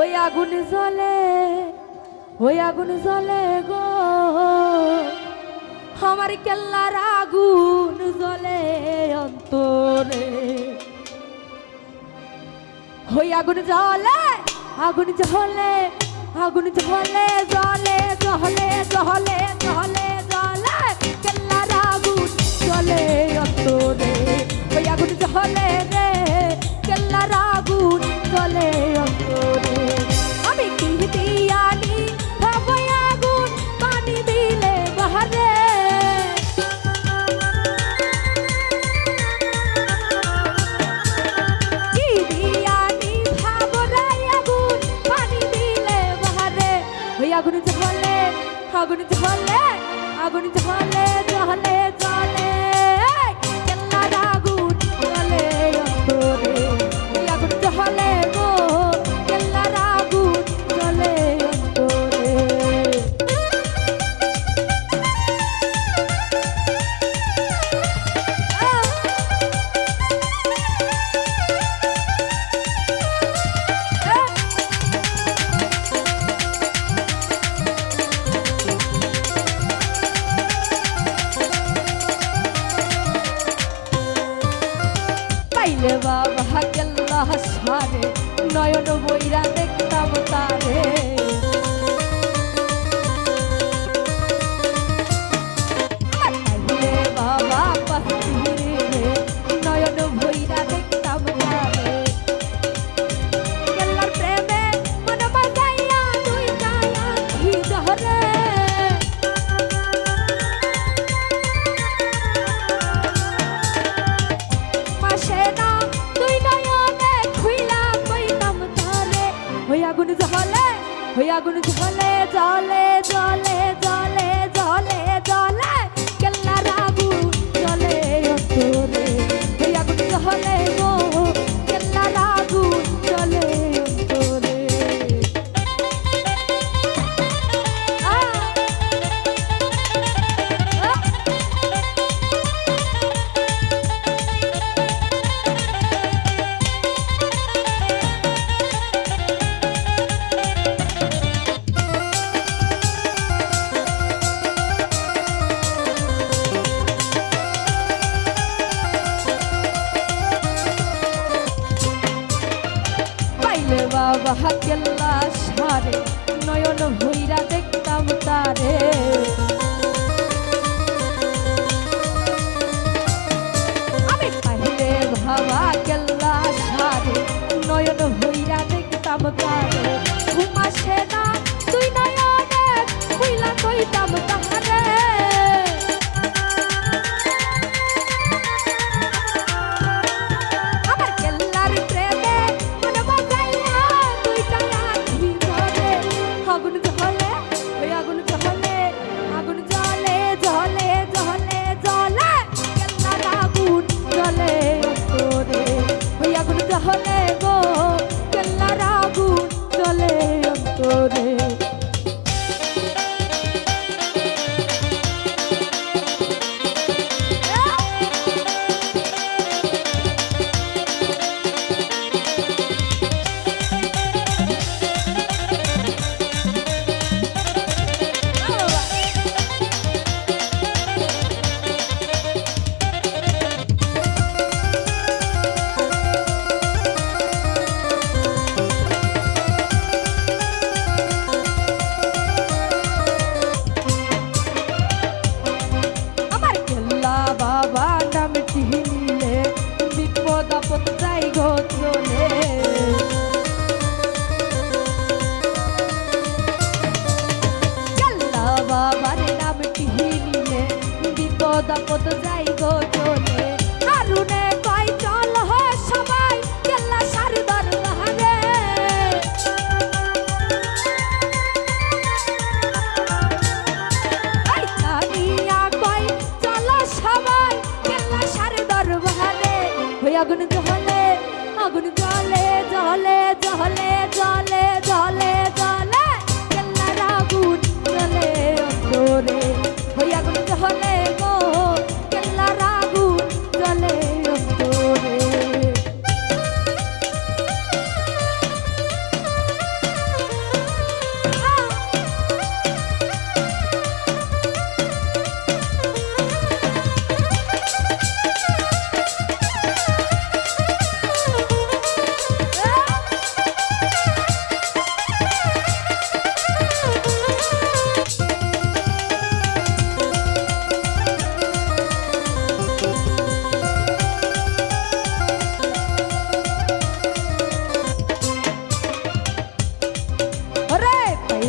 ওই আগুন জ্বলে, ওই আগুন জ্বলে গো, আমার কেল্লার আগুন জ্বলে অন্তরে। ওই আগুন জ্বলে, আগুন জ্বলে, আগুন জ্বলে, জ্বলে জ্বলে জ্বলে জ্বলে জ্বলে, কেল্লার আগুন জ্বলে অন্তরে। ওই আগুন জ্বলে রে, কেল্লার আগুন জ্বলে অন্তরে। আমি কি দিয়ানি ভাবো আগুন পানি দিলে বাহারে। কি দিয়ানি ভাবো রে আগুন পানি দিলে বাহারে। ওই আগুন জ্বলে, আগুন জ্বলে, আগুন জ্বলে জ্বলে জ্বলে, কেল্লার আগুন জ্বলে অন্তরে। ওই আগুন জ্বলে গো, কেল্লার আগুন জ্বলে অন্তরে। পাইলে বাবা কেল্লা সারে, নয়ন বইরা দেখতাম তারে। পাইলে বাবা পাখিরে, নয়ন বইরা দেখতাম তারে। কেল্লার প্রেমে মন বাজাইয়া দুইটা আখি জহরে। আগুন জ্বলে, ওই আগুন জ্বলে জ্বলে জ্বলে জ্বলে জ্বলে জ্বলে, কেল্লার আগুন জ্বলে অন্তরে। ওই আগুন জ্বলে গো, কেল্লার আগুন জ্বলে অন্তরে। বাবা কেল্লা সারে, নয়ন ভইরা দেখতাম তারে। আমি পাইলে বাবা কেল্লা সারে, নয়ন ভইরা দেখতাম তারে। ঘুম আসে না তুই নয়নে কইলা কইতাম তাহারে। আমার কেল্লার প্রেমে মন বাজাইয়া দুইটা আখি জলে। আগুন জ্বলে, ওই আগুন জ্বলে, আগুন জ্বলে জ্বলে জ্বলে জ্বলে, কেল্লার আগুন জ্বলে অন্তরে। ওই আগুন জ্বলে গো, কেল্লার আগুন জ্বলে অন্তরে। বাবা নাম চিনিলে বিপদ আপদ যাই গো চলে। কেল্লা বাবার নাম চিনিলে বিপদ আপদ যাই গো চলে। আরুনে কয় চল হ সবাই কেল্লা সার দরবারে। আগুন জ্বলে, আগুন জ্বলে জ্বলে জ্বলে জ্বলে জ্বলে জ্বলে, কেল্লার আগুন জ্বলে অন্তরে। ওই আগুন জ্বলে গো, কেল্লার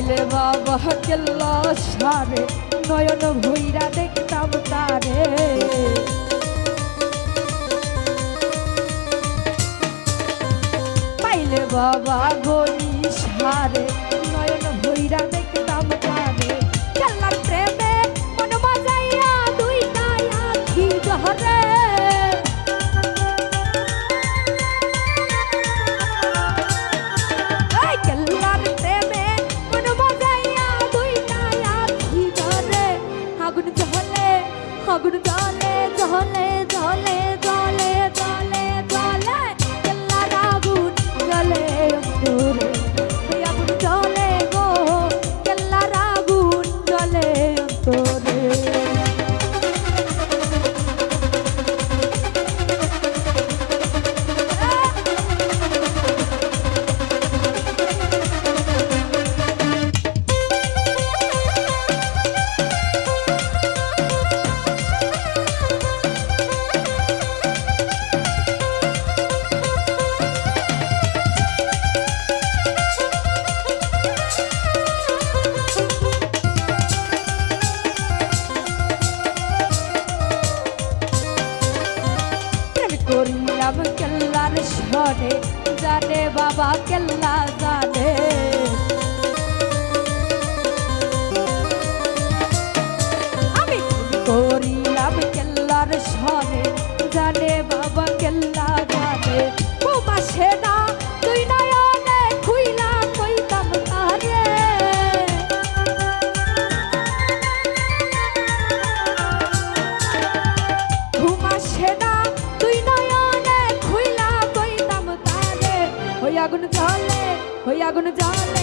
পাইলে বাবা কেল্লা সারে নয়ন ভুইরা দেখতাম তারে পাইলে বাবা গনি সারে নয়ন ভুইরা দেখতাম তারে কেল্লার প্রেমে মন মজাইয়া দুইটা আখি জহরে আগুন জ্বলে জ্বলে জ্বলে জ্বলে জ্বলে জ্বলে কেল্লার আগুন জ্বলে অন্তরে আগুন জ্বলে গো কেল্লার আগুন জ্বলে অন্তরে করিলাম কেল্লার সনে জানে বাবা কেল্লা জানে আমি করিলাম কেল্লার সনে জানে বাবা কেল্লা জানে বোমা সেনা তুই নয়নে খুইলা কইতাম তারে বোমা সেনা আগুন জ্বলে